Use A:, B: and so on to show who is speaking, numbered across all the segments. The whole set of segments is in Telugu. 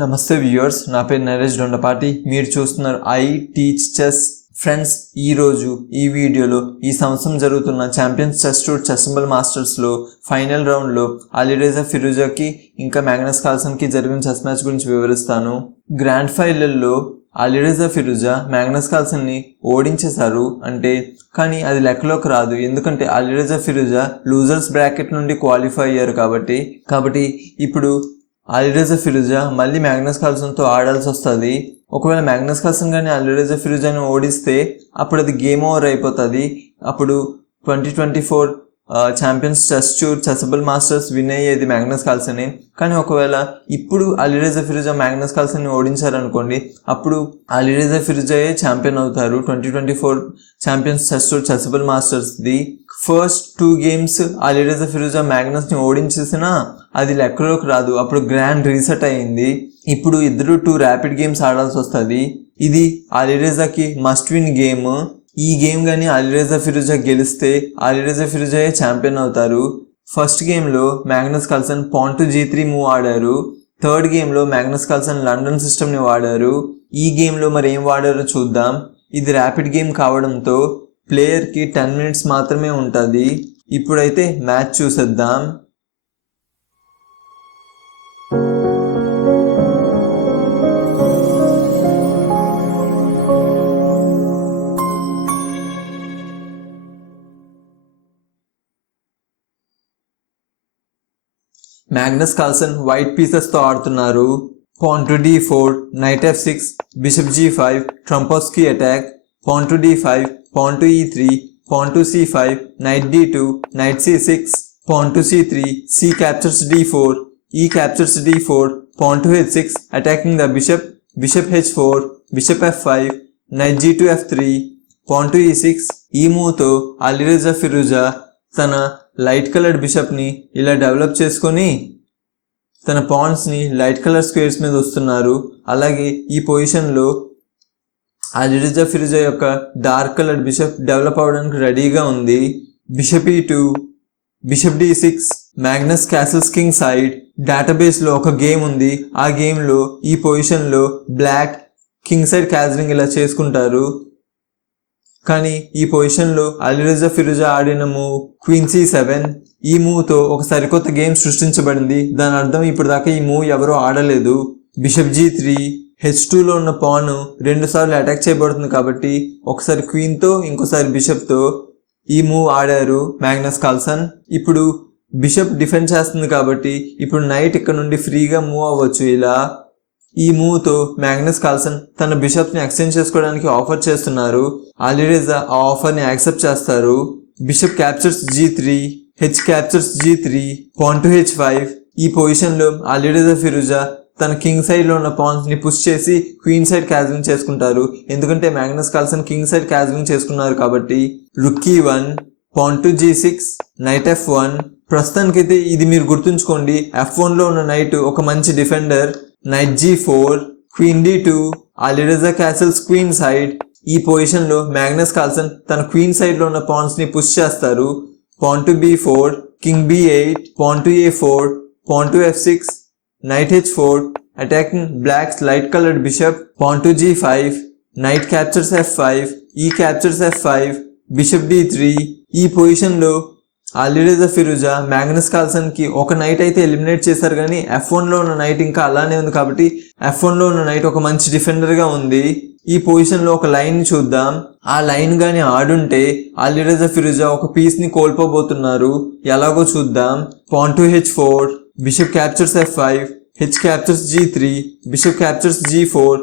A: నమస్తే వ్యూయర్స్ నా పేరు నరేష్ దొండపాటి. మీరు చూస్తున్నారు ఐ టీచ్ చెస్. ఫ్రెండ్స్ ఈరోజు ఈ వీడియోలో ఈ సంవత్సరం జరుగుతున్న ఛాంపియన్స్ చెస్ టూర్ చెస్బల్ మాస్టర్స్లో ఫైనల్ రౌండ్లో అలీరేజా ఫిరోజాకి ఇంకా మ్యాగ్నస్ కాల్సన్కి జరిగిన చెస్ మ్యాచ్ గురించి వివరిస్తాను. గ్రాండ్ ఫైనల్లో అలీరేజా ఫిరుజా మ్యాగ్నస్ కాల్సన్ని ఓడించేశారు అంటే కానీ అది లెక్కలోకి రాదు. ఎందుకంటే అలీరేజా ఫిరుజా లూజర్స్ బ్రాకెట్ నుండి క్వాలిఫై అయ్యారు కాబట్టి కాబట్టి ఇప్పుడు అలిరేజా ఫిరుజా మళ్ళీ మ్యాగ్నస్ కార్ల్సన్తో ఆడాల్సి వస్తుంది. ఒకవేళ మ్యాగ్నస్ కార్ల్సన్ కానీ అలిరేజా ఫిరుజాని ఓడిస్తే అప్పుడు అది గేమ్ ఓవర్ అయిపోతుంది. అప్పుడు twenty twenty four champions chess tour Chessable masters win అయ్యేది మ్యాగ్నస్ కాల్సనే కానీ ఒకవేళ ఇప్పుడు అలిరేజా ఫిరుజా మ్యాగ్నస్ కాల్సన్ని ఓడించారనుకోండి అప్పుడు అలిరేజా ఫిరుజాయే ఛాంపియన్ అవుతారు. Twenty twenty four champions chess tour Chessable మాస్టర్స్ది. First two games Alireza Firouzja మ్యాగ్నస్ని ఓడించేసినా అది లెక్కలోకి రాదు. అప్పుడు గ్రాండ్ రీసెట్ అయింది ఇప్పుడు ఇద్దరు టూ ర్యాపిడ్ గేమ్స్ ఆడాల్సి వస్తుంది. ఇది అలిరేజాకి మస్ట్ విన్ గేమ్ ఈ గేమ్ కానీ అలిరేజా ఫిరుజా గెలిస్తే అలిరేజా ఫిరుజాయే ఛాంపియన్ అవుతారు. ఫస్ట్ గేమ్లో Magnus Carlsen point G three move ఆడారు. థర్డ్ గేమ్లో మ్యాగ్నస్ కల్సన్ లండన్ సిస్టమ్ని వాడారు. ఈ గేమ్లో మరి ఏం వాడారో చూద్దాం. ఇది ర్యాపిడ్ గేమ్ కావడంతో ప్లేయర్కి టెన్ మినిట్స్ మాత్రమే ఉంటుంది. ఇప్పుడైతే మ్యాచ్ చూసేద్దాం. మ్యాగ్నస్ కాల్సన్ వైట్ పీసెస్తో ఆడుతున్నారు. Pawn to D four knight F six bishop G five Trompowsky attack pawn to D five pawn to E three pawn to C five knight D two knight C six pawn to C three C captures D four E captures D four pawn to H six attacking the bishop bishop H four bishop F five knight G to F three pawn to E six ఈ మూవ్తో అలీరజా ఫిరుజా తన లైట్ కలర్డ్ బిషప్ని ఇలా డెవలప్ చేసుకొని తన పాన్స్ని లైట్ కలర్ స్క్వేర్స్ మీద వస్తున్నారు. అలాగే ఈ పొజిషన్లో అలిరిజా ఫిరిజా యొక్క డార్క్ కలర్ బిషప్ డెవలప్ అవడానికి రెడీగా ఉంది. Bishop E two bishop D six Magnus castles king side డేటాబేస్లో ఒక గేమ్ ఉంది. ఆ గేమ్లో ఈ పొజిషన్లో బ్లాక్ కింగ్ సైడ్ క్యాజరింగ్ ఇలా చేసుకుంటారు. కానీ ఈ పొజిషన్లో అలిరజా ఫిరుజా ఆడిన మూవ్ క్వీన్ సి సెవెన్ ఈ మూవ్తో ఒక సరికొత్త గేమ్ సృష్టించబడింది. దాని అర్థం ఇప్పుడు దాకా ఈ మూవ్ ఎవరూ ఆడలేదు. బిషప్ జీ త్రీ హెచ్ టూలో ఉన్న పాన్ రెండు సార్లు అటాక్ చేయబడుతుంది కాబట్టి ఒకసారి క్వీన్తో ఇంకోసారి బిషప్తో ఈ మూవ్ ఆడారు మ్యాగ్నస్ కాల్సన్ ఇప్పుడు బిషప్ డిఫెండ్ చేస్తుంది కాబట్టి ఇప్పుడు నైట్ ఇక్కడ నుండి ఫ్రీగా మూవ్ అవ్వచ్చు. ఇలా ఈ మూవ్తో మ్యాగ్నస్ కాల్సన్ తన బిషప్ని ఎక్స్చేంజ్ చేసుకోవడానికి ఆఫర్ చేస్తున్నారు. అలిరేజా ఆ ఆఫర్ని యాక్సెప్ట్ చేస్తారు. Bishop captures G three H captures G three pawn to H five. ఈ పొజిషన్లో అలిరేజా ఫిరుజా తన కింగ్ సైడ్లో ఉన్న పాన్స్ని పుష్ చేసి క్వీన్ సైడ్ క్యాజరింగ్ చేసుకుంటారు. ఎందుకంటే Magnus Carlsen king side castling చేసుకున్నారు కాబట్టి. Rook E one pawn to G six knight F one. ప్రస్తుతానికైతే ఇది మీరు గుర్తుంచుకోండి. ఎఫ్ వన్లో ఉన్న నైట్ ఒక మంచి defender. Knight G four queen D two Alireza castles queen side ఈ పొజిషన్లో మ్యాగ్నస్ కాల్సన్ తన క్వీన్ సైడ్లో ఉన్న పాన్స్ని పుష్ చేస్తారు. Pawn to B four king B eight pawn to A four pawn to F six knight H four attacking black's light coloured bishop pawn to G five knight captures F five E captures F five bishop D three ఈ పొజిషన్లో అలిరేజా ఫిరుజా మ్యాగ్నస్ కాల్సన్కి ఒక నైట్ అయితే ఎలిమినేట్ చేశారు కానీ ఎఫ్ వన్లో ఉన్న నైట్ ఇంకా అలానే ఉంది కాబట్టి ఎఫ్ వన్లో ఉన్న నైట్ ఒక మంచి డిఫెండర్గా ఉంది. ఈ పొజిషన్లో ఒక లైన్ చూద్దాం. ఆ లైన్ కానీ ఆడుంటే అలిరేజా ఫిరుజా ఒక పీస్ని కోల్పోబోతున్నారు. ఎలాగో చూద్దాం. Pawn to H four bishop captures F five H captures G three bishop captures G four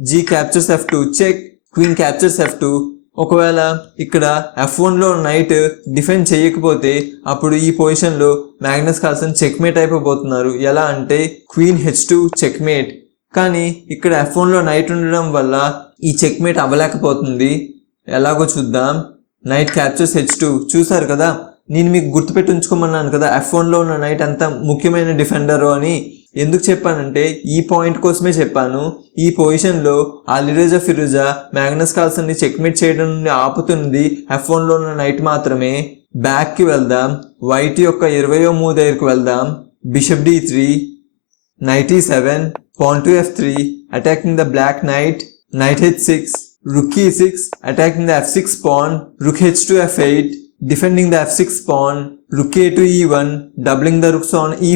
A: G captures F two check queen captures F two ఒకవేళ ఇక్కడ ఎఫ్ వన్లో నైట్ డిఫెండ్ చేయకపోతే అప్పుడు ఈ పొజిషన్లో మ్యాగ్నస్ కార్సన్ చెక్మేట్ అయిపోబోతున్నారు. ఎలా అంటే క్వీన్ హెచ్ టూ చెక్మేట్ కానీ ఇక్కడ ఎఫ్ వన్లో నైట్ ఉండడం వల్ల ఈ చెక్మేట్ అవ్వలేకపోతుంది. ఎలాగో చూద్దాం. నైట్ క్యాప్చర్స్ హెచ్ టూ చూసారు కదా? నేను మీకు గుర్తుపెట్టి ఉంచుకోమన్నాను కదా ఎఫ్ వన్లో ఉన్న నైట్ అంత ముఖ్యమైన డిఫెండరు అని ఎందుకు చెప్పానంటే ఈ పాయింట్ కోసమే చెప్పాను. ఈ పొజిషన్లో అలిరేజా ఫిరుజా మ్యాగ్నస్ కాల్సన్ని చెక్మేట్ చేయడం నుండి ఆపుతుంది. ఎఫ్ వన్లో ఉన్న నైట్ మాత్రమే. బ్యాక్కి వెళ్దాం. వైట్ యొక్క ఇరవయో మూవ్ వెళ్దాం. Bishop D three ninety seven point F three attacking the black knight knight H six rook E six attacking the F six pawn rook H two F eight defending the f6 pawn, rook a to e1, doubling the rooks on e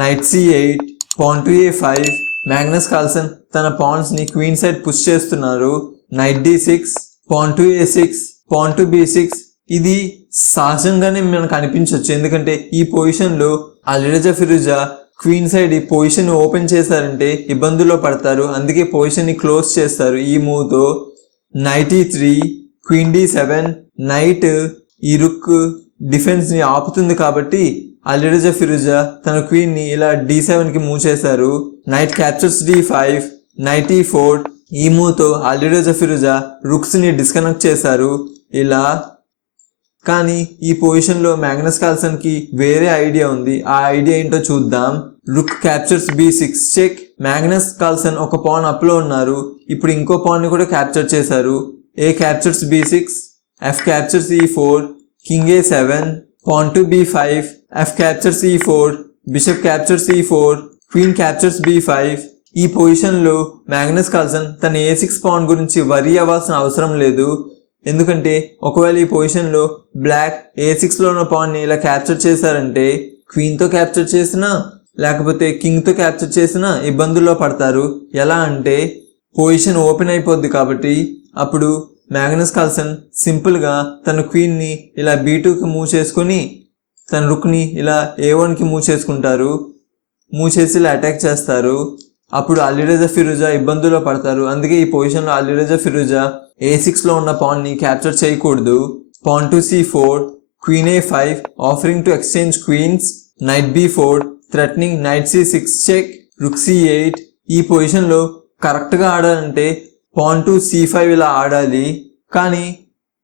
A: knight C knight c8, pawn to a5, Magnus Carlsen తన పాన్స్ని క్వీన్ సైడ్ పుష్ చేస్తున్నారు. Knight D six pawn to A six pawn to B six ఇది సహజంగానే మనకు అనిపించవచ్చు ఎందుకంటే ఈ పొజిషన్లో అలిరజా ఫిరుజా క్వీన్ సైడ్ ఈ పొజిషన్ ఓపెన్ చేశారంటే ఇబ్బందుల్లో పడతారు. అందుకే పొజిషన్ని క్లోజ్ చేస్తారు. ఈ మూవ్తో knight E three queen D seven knight E rook డిఫెన్స్ని ఆపుతుంది కాబట్టి అలిరజా ఫిరుజా తన క్వీన్ని ఇలా డి సెవెన్కి మూవ్ చేశారు. Knight captures D five knight E four ఈ మూవ్తో ఫిరుజా రుక్స్ని డిస్కనెక్ట్ చేశారు. ఇలా. కానీ ఈ పొజిషన్లో మ్యాగ్నస్ కాల్సన్కి వేరే ఐడియా ఉంది. ఆ ఐడియా ఏంటో చూద్దాం. Rook captures B six check Magnus Carlsen ఒక పాన్ అప్లో ఉన్నారు. ఇప్పుడు ఇంకో పాన్ని కూడా క్యాప్చర్ చేశారు. A captures B six F captures E four king A seven pawn to B five F captures E four bishop captures E four queen captures B five ఈ పొజిషన్లో మ్యాగ్నస్ కార్ల్సన్ తన ఏ సిక్స్ పాన్ గురించి వరీ అవ్వాల్సిన అవసరం లేదు. ఎందుకంటే ఒకవేళ ఈ పొజిషన్లో బ్లాక్ ఏ సిక్స్లో ఉన్న పాన్ని ఇలా క్యాప్చర్ చేశారంటే క్వీన్తో క్యాప్చర్ చేసినా లేకపోతే కింగ్తో క్యాప్చర్ చేసినా ఇబ్బందుల్లో పడతారు. ఎలా అంటే పొజిషన్ ఓపెన్ అయిపోద్ది కాబట్టి అప్పుడు మ్యాగ్నస్ కల్సన్ సింపుల్గా తన క్వీన్ని ఇలా బీ టూకి మూవ్ చేసుకొని తన రుక్ని ఇలా ఏ వన్కి మూవ్ చేసుకుంటారు. మూవ్ చేసి ఇలా అటాక్ చేస్తారు. అప్పుడు అలీరజా ఫిరుజా ఇబ్బందుల్లో పడతారు. అందుకే ఈ పొజిషన్లో అలీరజా ఫిరుజా ఏ సిక్స్లో ఉన్న పాన్ని క్యాప్చర్ చేయకూడదు. Pawn to C four queen A five offering to exchange queens knight B four threatening knight C six check rook C eight ఈ పొజిషన్లో కరెక్ట్గా ఆడాలంటే పాన్ టు సి ఫైవ్ ఇలా ఆడాలి. కానీ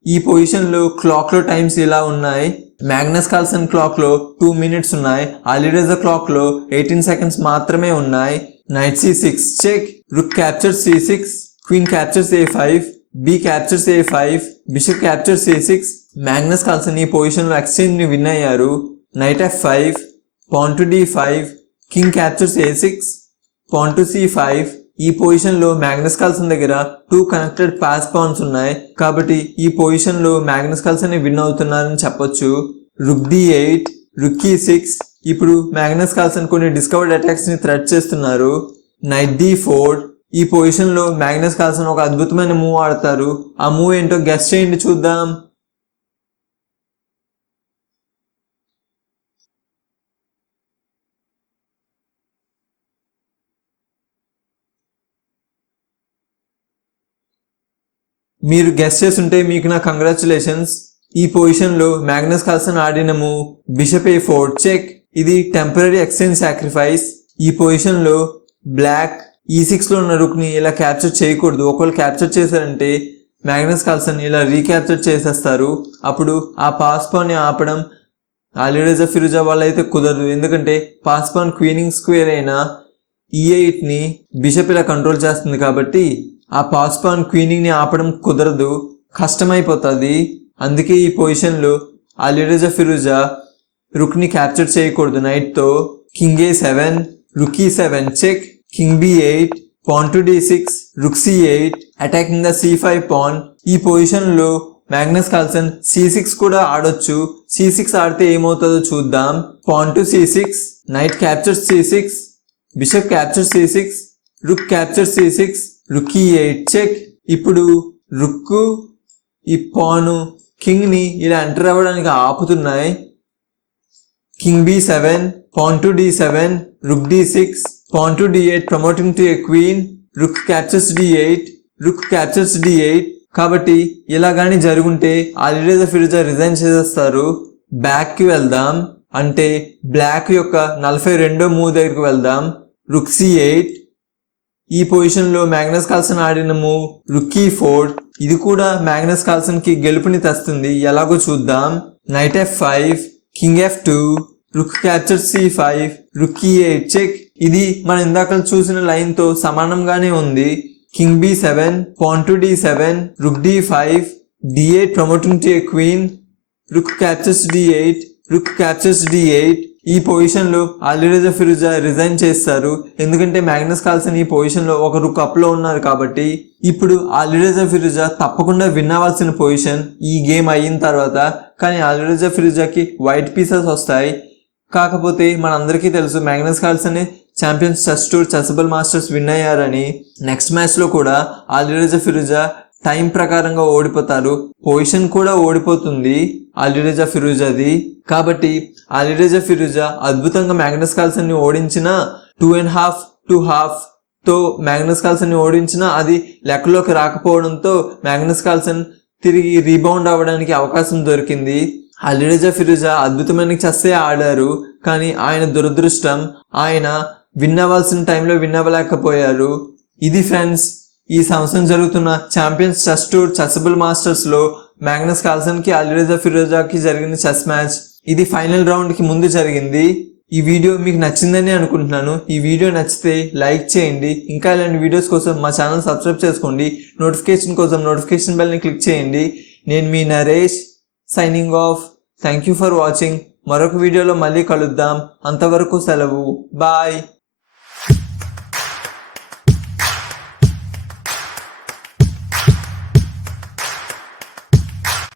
A: ఈ పొజిషన్లో క్లాక్లో టైమ్స్ ఇలా ఉన్నాయి? మ్యాగ్నస్ కాల్సన్ క్లాక్లో టూ మినిట్స్ ఉన్నాయి. అలీరజా క్లాక్లో ఎయిటీన్ సెకండ్స్ మాత్రమే ఉన్నాయి. Knight C six check rook capture C six queen captures A five B captures A five bishop captures A six Magnus Carlsen ఈ పొజిషన్లో ఎక్స్చేంజ్ని విన్ అయ్యారు. Knight F five pawn to D five king captures A six pawn to C five ఈ పొజిషన్లో మ్యాగ్నస్ కాల్సన్ దగ్గర టూ కనెక్టెడ్ పాస్ పాన్స్ ఉన్నాయి. కాబట్టి ఈ పొజిషన్లో మ్యాగ్నస్ కాల్సన్ విన్ అవుతున్నారని చెప్పొచ్చు. Rook D eight rook E six ఇప్పుడు మ్యాగ్నస్ కాల్సన్ కొన్ని డిస్కవర్డ్ అటాక్స్ని థ్రెట్ చేస్తున్నారు. నైట్ డి ఫోర్ ఈ పొజిషన్లో మ్యాగ్నస్ కాల్సన్ ఒక అద్భుతమైన మూవ్ ఆడతారు. ఆ మూవ్ ఏంటో గెస్ట్ చేయండి చూద్దాం. మీరు గెస్ట్ చేస్తుంటే మీకు నా కంగ్రాచులేషన్స్ ఈ పొజిషన్లో మ్యాగ్నస్ కాల్సన్ ఆడిన move bishop A four check ఇది టెంపరీ ఎక్స్చేంజ్ సాక్రిఫైస్ ఈ పొజిషన్లో బ్లాక్ ఈ సిక్స్లో ఉన్న రుక్ని ఇలా క్యాప్చర్ చేయకూడదు. ఒకవేళ క్యాప్చర్ చేశారంటే మ్యాగ్నస్ కాల్సన్ ఇలా రీక్యాప్చర్ చేసేస్తారు. అప్పుడు ఆ పాస్పాన్ని ఆపడం అలీరజా ఫిరుజా వాళ్ళు అయితే కుదరదు. ఎందుకంటే పాస్పాన్ క్వీనింగ్ స్క్వేర్ అయిన ఈ ఎయిట్ని బిషప్ ఇలా కంట్రోల్ చేస్తుంది కాబట్టి ఆ పాస్ పాన్ ఆపడం కుదరదు కష్టమైపోతుంది. అందుకే ఈ పొజిషన్లో అలీరజా ఫిరుజా రుక్ని క్యాప్చర్ చేయకూడదు నైట్తో. King A seven rook E seven check king B eight pawn to D six rook C eight attacking the C five pawn. ఈ పొజిషన్లో మ్యాగ్నస్ కాల్సన్ సి సిక్స్ కూడా ఆడొచ్చు. సి సిక్స్ ఆడితే ఏమవుతుందో చూద్దాం. Pawn to C six knight capture C six bishop capture C six rook capture C six rook eight check ఇప్పుడు రుక్కు ఈ పాను కింగ్ని ఇలా ఎంటర్ అవ్వడానికి ఆపుతున్నాయి. King B seven pawn to D seven rook D six pawn to D eight promoting to a queen rook captures D eight rook captures D eight. కాబట్టి ఇలా కానీ జరుగుంటే అలీరేజా ఫిరుజా రిజైన్ చేసేస్తారు. బ్యాక్కి వెళ్దాం. అంటే బ్లాక్ యొక్క నలభై రెండో మూవ్ దగ్గరికి వెళ్దాం. రుక్ సి ఎయిట్ ఈ పొజిషన్లో మ్యాగ్నస్ కాల్సన్ ఆడిన మూవ్ రుక్కీ ఫోర్డ్ ఇది కూడా మ్యాగ్నస్ కాల్సన్కి గెలుపుని తెస్తుంది. ఎలాగో చూద్దాం. Knight F five king F two rook capture C five rook E eight check ఇది మనం ఇందాక చూసిన లైన్తో సమానంగానే ఉంది. King B seven pawn to D seven rook D five D eight promoting to a queen rook captures D eight rook captures D eight ఈ పొజిషన్లో అలీరజా ఫిరుజా రిజైన్ చేస్తారు. ఎందుకంటే మ్యాగ్నస్ కాల్సన్ ఈ పొజిషన్లో ఒకరు కప్లో ఉన్నారు కాబట్టి ఇప్పుడు అలీరజా ఫిరుజా తప్పకుండా విన్ అవ్వాల్సిన పొజిషన్ ఈ గేమ్ అయిన తర్వాత కానీ అలీరజా ఫిరుజాకి వైట్ పీసెస్ వస్తాయి. కాకపోతే మనందరికీ తెలుసు Magnus Carlsen champions chess tour Chessable masters win అయ్యారని. నెక్స్ట్ మ్యాచ్లో కూడా అలీరజా ఫిరుజా టైం ప్రకారంగా ఓడిపోతారు. పొజిషన్ కూడా ఓడిపోతుంది. అలీరజా ఫిరుజాది. కాబట్టి అలీరజా ఫిరుజా అద్భుతంగా మ్యాగ్నస్ కాల్సన్ని ఓడించిన టూ అండ్ హాఫ్ టూ హాఫ్తో మ్యాగ్నస్ కాల్సన్ని ఓడించినా అది లెక్కలోకి రాకపోవడంతో మ్యాగ్నస్ కాల్సన్ తిరిగి రీబౌండ్ అవ్వడానికి అవకాశం దొరికింది. అలీరజా ఫిరుజా అద్భుతమైన చెస్సే ఆడారు. కానీ ఆయన దురదృష్టం ఆయన విన్ అవ్వాల్సిన టైంలో విన్ అవ్వలేకపోయారు. ఇది ఫ్రెండ్స్ ఈ సంవత్సరం జరుగుతున్న ఛాంపియన్స్ చెస్ టూర్ చెస్బుల్ మాస్టర్స్లో మ్యాగ్నస్ కాల్సన్కి ఫిరోజాకి జరిగిన చెస్ మ్యాచ్ ఇది ఫైనల్ రౌండ్కి ముందు జరిగింది. ఈ వీడియో మీకు నచ్చిందని అనుకుంటున్నాను. ఈ వీడియో నచ్చితే లైక్ చేయండి. ఇంకా ఇలాంటి వీడియోస్ కోసం మా ఛానల్ సబ్స్క్రైబ్ చేసుకోండి. నోటిఫికేషన్ కోసం నోటిఫికేషన్ బెల్ని క్లిక్ చేయండి. నేను మీ Naresh signing off thank you for watching మరొక వీడియోలో మళ్ళీ కలుద్దాం. అంతవరకు సెలవు. బాయ్